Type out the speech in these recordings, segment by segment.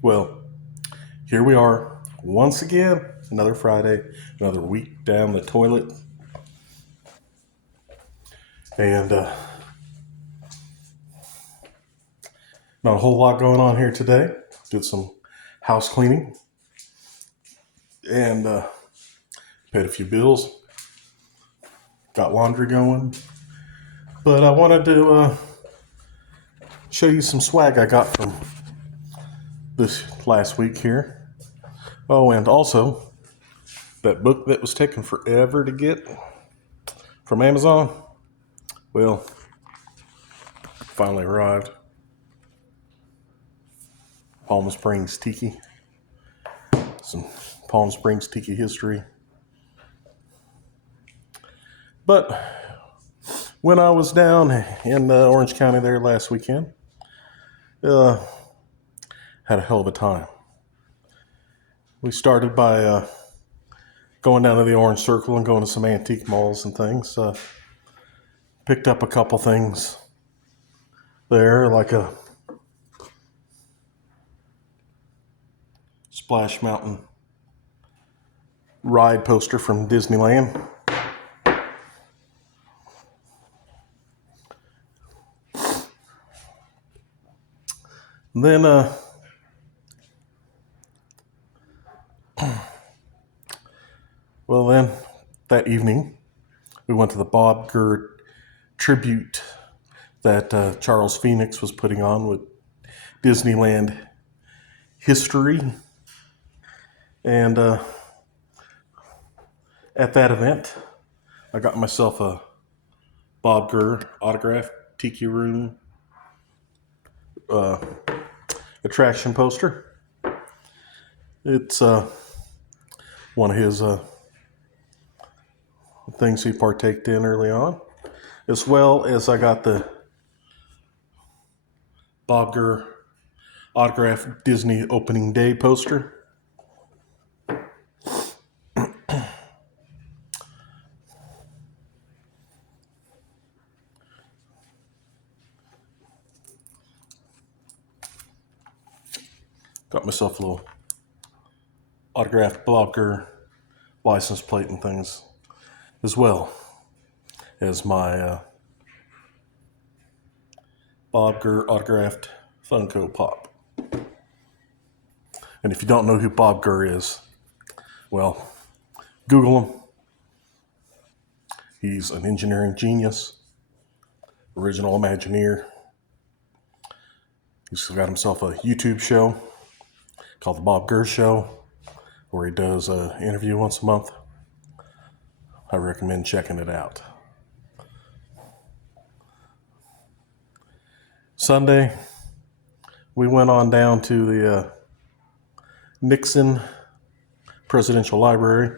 Well, here we are once again, another Friday, another week down the toilet, and not a whole lot going on here today. Did some house cleaning and paid a few bills, got laundry going. But I wanted to show you some swag I got from this last week here. Oh, and also that book that was taking forever to get from Amazon. Well, finally arrived. Palm Springs Tiki. Some Palm Springs Tiki history. But when I was down in Orange County there last weekend, uh, had a hell of a time. We started by going down to the Orange Circle and going to some antique malls and things. Picked up a couple things there, like a Splash Mountain ride poster from Disneyland. And then, then that evening, we went to the Bob Gurr tribute that Charles Phoenix was putting on with Disneyland history. And at that event, I got myself a Bob Gurr autographed Tiki Room attraction poster. It's one of his things he partaked in early on, as well as I got the Bob Gurr autographed Disney opening day poster. Got myself a little autographed Bob Gurr license plate and things, as well as my Bob Gurr autographed Funko Pop. And if you don't know who Bob Gurr is, well, Google him. He's an engineering genius, original Imagineer. He's got himself a YouTube show called The Bob Gurr Show, where he does an interview once a month. I recommend checking it out. Sunday, we went on down to the Nixon Presidential Library.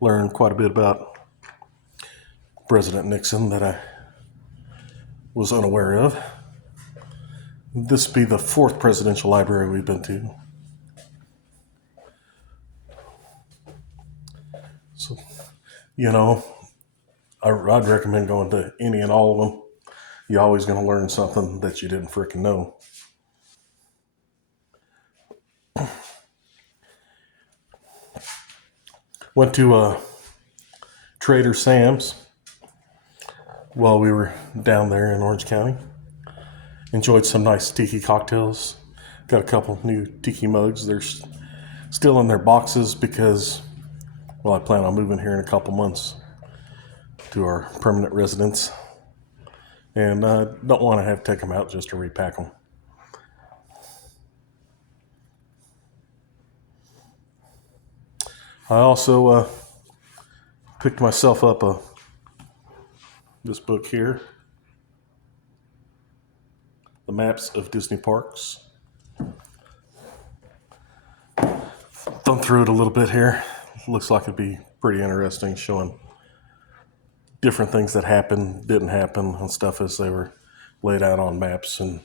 Learned quite a bit about President Nixon that I was unaware of. This be the fourth presidential library we've been to. So, I'd recommend going to any and all of them. You're always going to learn something that you didn't freaking know. Went to Trader Sam's while we were down there in Orange County. Enjoyed some nice tiki cocktails. Got a couple new tiki mugs. They're still in their boxes because, well, I plan on moving here in a couple months to our permanent residence. And I don't want to have to take them out just to repack them. I also picked myself up this book here, The Maps of Disney Parks. Thumb through it a little bit here. Looks like it'd be pretty interesting, showing different things that happened, didn't happen, and stuff as they were laid out on maps and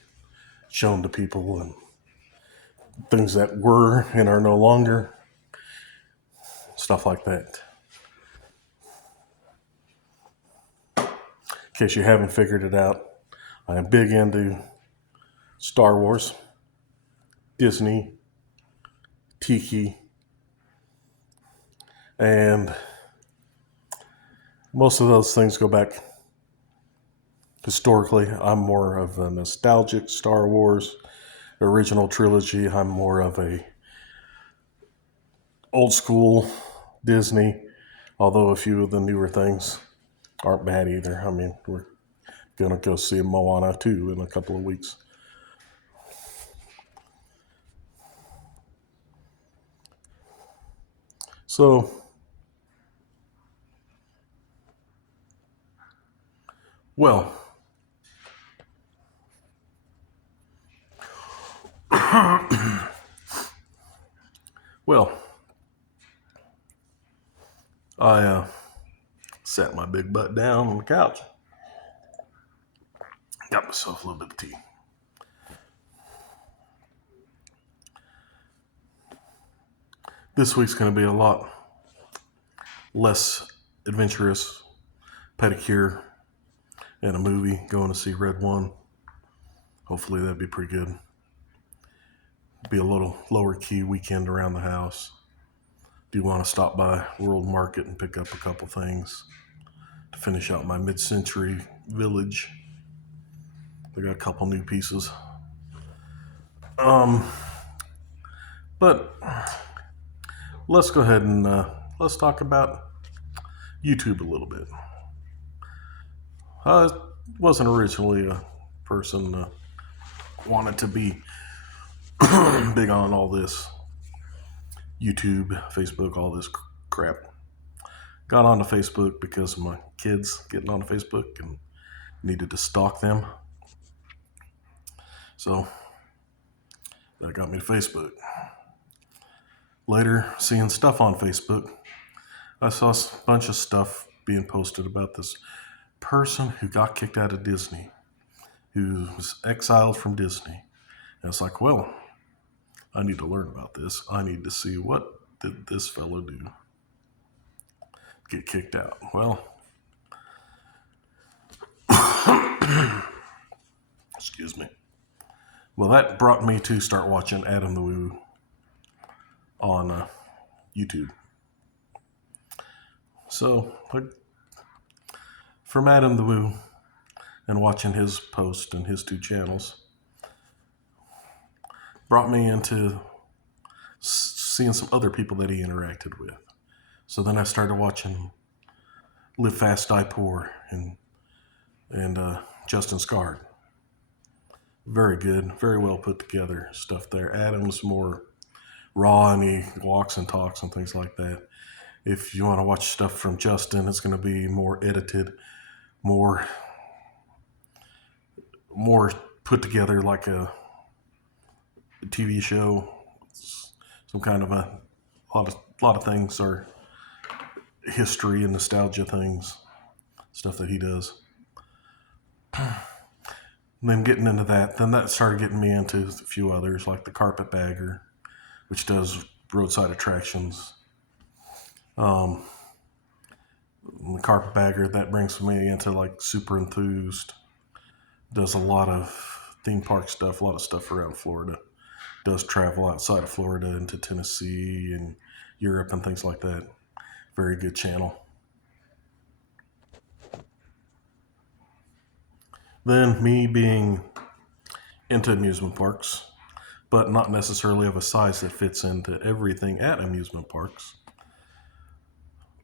shown to people, and things that were and are no longer, stuff like that. In case you haven't figured it out, I am big into Star Wars. Disney, Tiki, and most of those things go back historically. I'm more of a nostalgic Star Wars original trilogy. I'm more of a old school Disney, although a few of the newer things aren't bad either. I mean, we're gonna go see Moana 2 in a couple of weeks. So, well, well, I sat my big butt down on the couch, got myself a little bit of tea. This week's going to be a lot less adventurous. Pedicure and a movie, going to see Red One. Hopefully that'd be pretty good. Be a little lower key weekend around the house. Do want to stop by World Market and pick up a couple things to finish out my mid-century village. They got a couple new pieces. But let's go ahead and let's talk about YouTube a little bit. I wasn't originally a person wanted to be big on all this YouTube, Facebook, all this crap. Got onto Facebook because of my kids getting onto Facebook and needed to stalk them. So that got me to Facebook. Later, seeing stuff on Facebook, I saw a bunch of stuff being posted about this person who got kicked out of Disney, who was exiled from Disney. And it's like, well, I need to learn about this. I need to see what did this fellow do. Get kicked out. Well, excuse me. Well, that brought me to start watching Adam the Woo on YouTube. So, from Adam the Woo and watching his post and his 2 channels, brought me into seeing some other people that he interacted with. So then I started watching Live Fast, Die Poor and Justin Scard. Very good, very well put together stuff there. Adam's more raw and he walks and talks and things like that. If you want to watch stuff from Justin, it's going to be more edited, more put together like a TV show. Some kind of a lot of things are history and nostalgia things, stuff that he does. And then getting into that, then that started getting me into a few others like the Carpetbagger, which does roadside attractions. The Carpetbagger, that brings me into like Super Enthused. Does a lot of theme park stuff, a lot of stuff around Florida. Does travel outside of Florida into Tennessee and Europe and things like that. Very good channel. Then me being into amusement parks, but not necessarily of a size that fits into everything at amusement parks,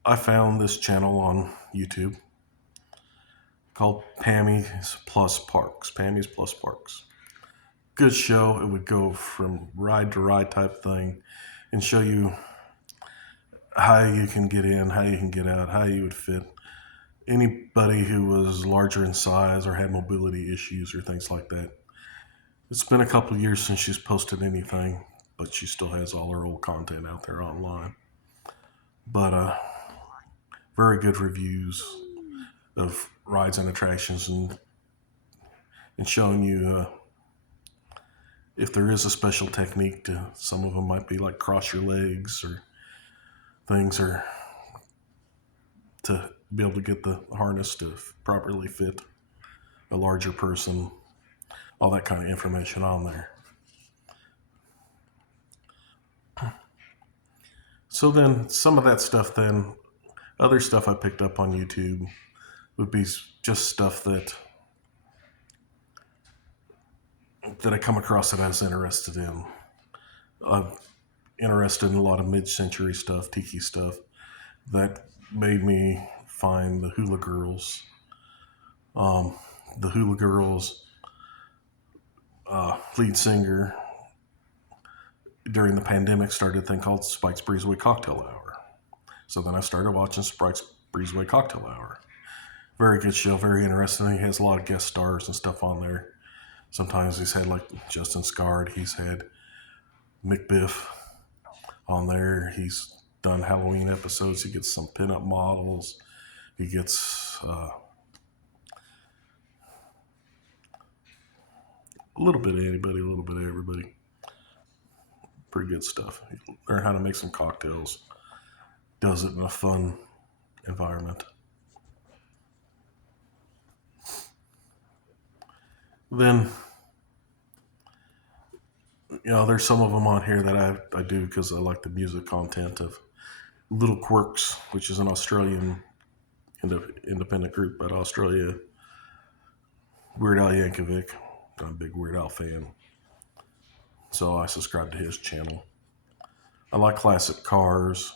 I found this channel on YouTube called Pammy's Plus Parks. Pammy's Plus Parks. Good show. It would go from ride to ride type thing and show you how you can get in, how you can get out, how you would fit anybody who was larger in size or had mobility issues or things like that. It's been a couple of years since she's posted anything, but she still has all her old content out there online. But very good reviews of rides and attractions and showing you if there is a special technique to some of them might be like cross your legs or things, or to be able to get the harness to properly fit a larger person, all that kind of information on there. So then some of that stuff, then other stuff I picked up on YouTube would be just stuff that I come across that I was interested in. I'm interested in a lot of mid-century stuff, tiki stuff. That made me find the Hula Girls. The Hula Girls lead singer during the pandemic started a thing called Spike's Breezeway Cocktail Hour. So then I started watching Spike's Breezeway Cocktail Hour. Very good show, very interesting. He has a lot of guest stars and stuff on there. Sometimes he's had like Justin Scard. He's had Mick Biff on there. He's done Halloween episodes. He gets some pinup models. He gets a little bit of anybody, a little bit of everybody. Pretty good stuff. Learn how to make some cocktails. Does it in a fun environment. Then, there's some of them on here that I do because I like the music content of Little Quirks, which is an Australian independent group out of Australia. Weird Al Yankovic. I'm a big Weird Al fan. So I subscribe to his channel. I like classic cars.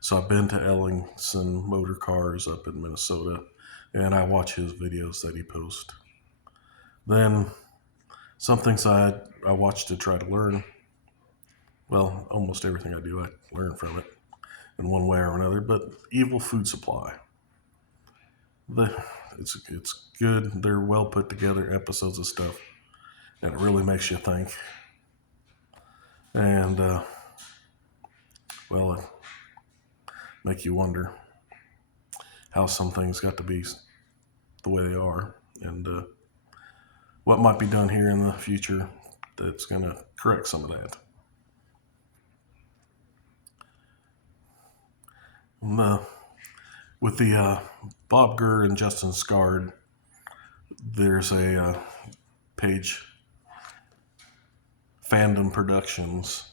So I've been to Ellingson Motor Cars up in Minnesota, and I watch his videos that he posts. Then some things I watch to try to learn. Well, almost everything I do, I learn from it in one way or another. But Evil Food Supply. It's good. They're well put together episodes of stuff, and it really makes you think. And it make you wonder how some things got to be the way they are, and what might be done here in the future that's going to correct some of that. With the Bob Gurr and Justin Scard, there's a page, Fandom Productions.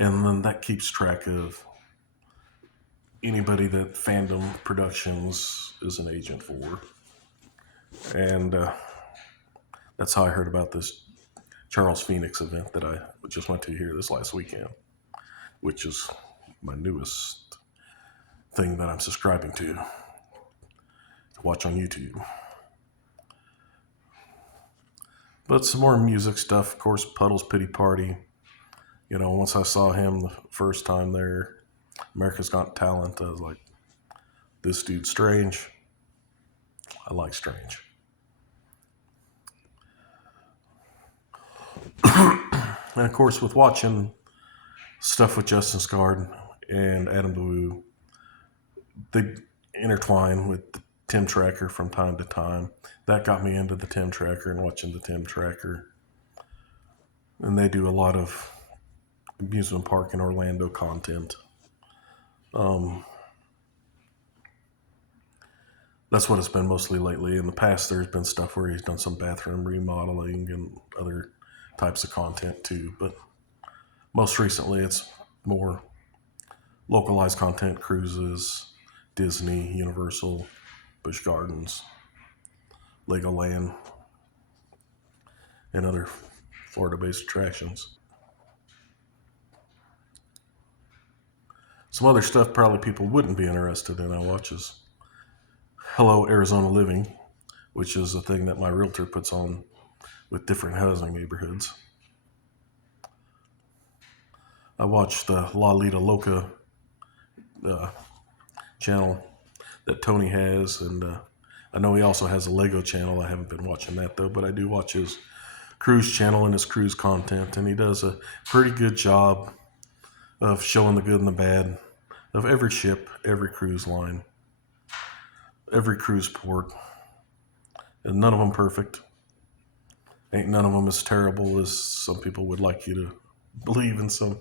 And then that keeps track of anybody that Fandom Productions is an agent for. And that's how I heard about this Charles Phoenix event that I just went to here this last weekend, which is my newest thing that I'm subscribing to watch on YouTube. But some more music stuff, of course, Puddle's Pity Party. Once I saw him the first time there, America's Got Talent, I was like, this dude's strange. I like strange. And of course, with watching stuff with Justin Scard and Adam DeWoo, they intertwine with the Tim Tracker from time to time. That got me into the Tim Tracker and watching the Tim Tracker. And they do a lot of amusement park in Orlando content. That's what it's been mostly lately. In the past, there's been stuff where he's done some bathroom remodeling and other types of content too. But most recently, it's more localized content, cruises, Disney, Universal, Busch Gardens, Legoland, and other Florida-based attractions. Some other stuff probably people wouldn't be interested in I watch is Hello Arizona Living, which is a thing that my realtor puts on with different housing neighborhoods. I watched the La Lita Loca channel that Tony has, and I know he also has a Lego channel. I haven't been watching that though, but I do watch his cruise channel and his cruise content, and he does a pretty good job of showing the good and the bad of every ship, every cruise line, every cruise port, and none of them perfect. Ain't none of them as terrible as some people would like you to believe in some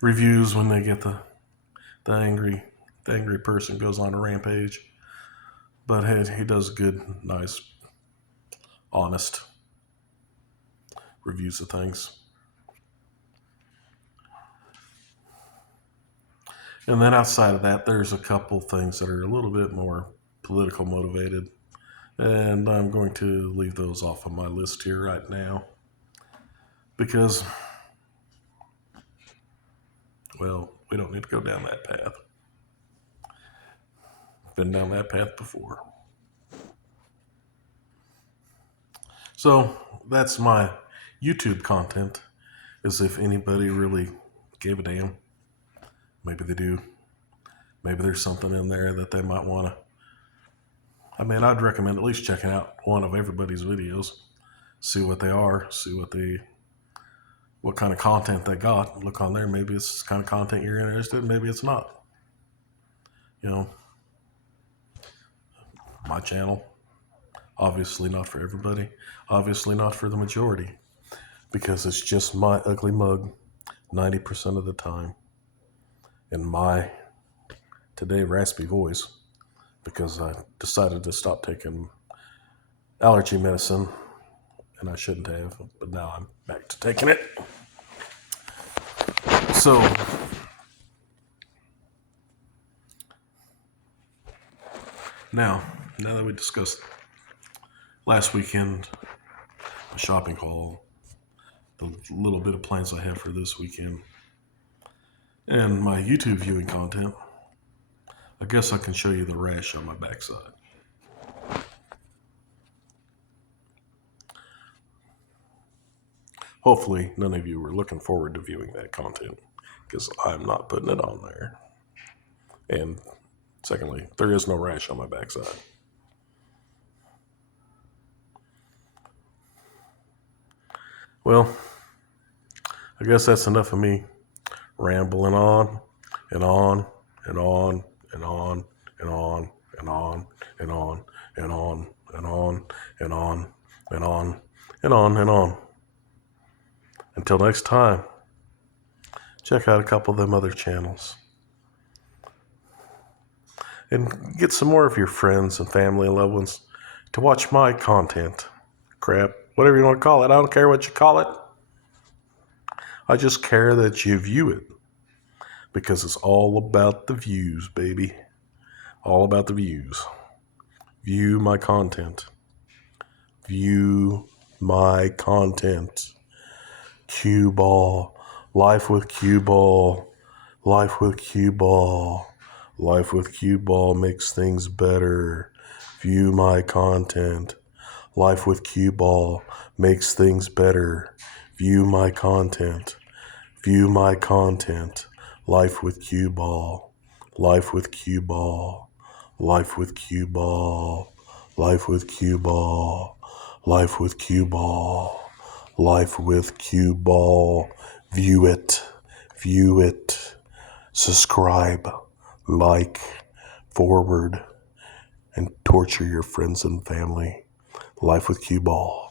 reviews when they get the angry person goes on a rampage. But hey, he does good, nice, honest reviews of things. And then outside of that, there's a couple things that are a little bit more political motivated. And I'm going to leave those off of my list here right now. Because, well, we don't need to go down that path. Been down that path before. So that's my YouTube content, as if anybody really gave a damn. Maybe they do. Maybe there's something in there that they might want to. I mean, I'd recommend at least checking out one of everybody's videos. See what they are. See what kind of content they got. Look on there. Maybe it's the kind of content you're interested in. Maybe it's not. You know, my channel, obviously not for everybody. Obviously not for the majority. Because it's just my ugly mug 90% of the time. And my today raspy voice. Because I decided to stop taking allergy medicine. And I shouldn't have. But now I'm back to taking it. So, now that we discussed last weekend, my shopping haul, the little bit of plans I have for this weekend, and my YouTube viewing content, I guess I can show you the rash on my backside. Hopefully, none of you were looking forward to viewing that content, because I'm not putting it on there. And secondly, there is no rash on my backside. Well, I guess that's enough of me rambling on and on and on and on and on and on and on and on and on and on and on and on and on. Until next time, check out a couple of them other channels. And get some more of your friends and family and loved ones to watch my content. Crap, whatever you want to call it. I don't care what you call it. I just care that you view it. Because it's all about the views, baby. All about the views. View my content. View my content. Cue ball. Life with cue ball. Life with cue ball. Life with cue ball makes things better. View my content. Life with cue ball makes things better. View my content. View my content. Life with cue ball. Life with cue ball. Life with cue ball. Life with cue ball. Life with cue ball. Life with cue ball. View it. View it. Subscribe. Like. Forward. And torture your friends and family. Life with cue ball.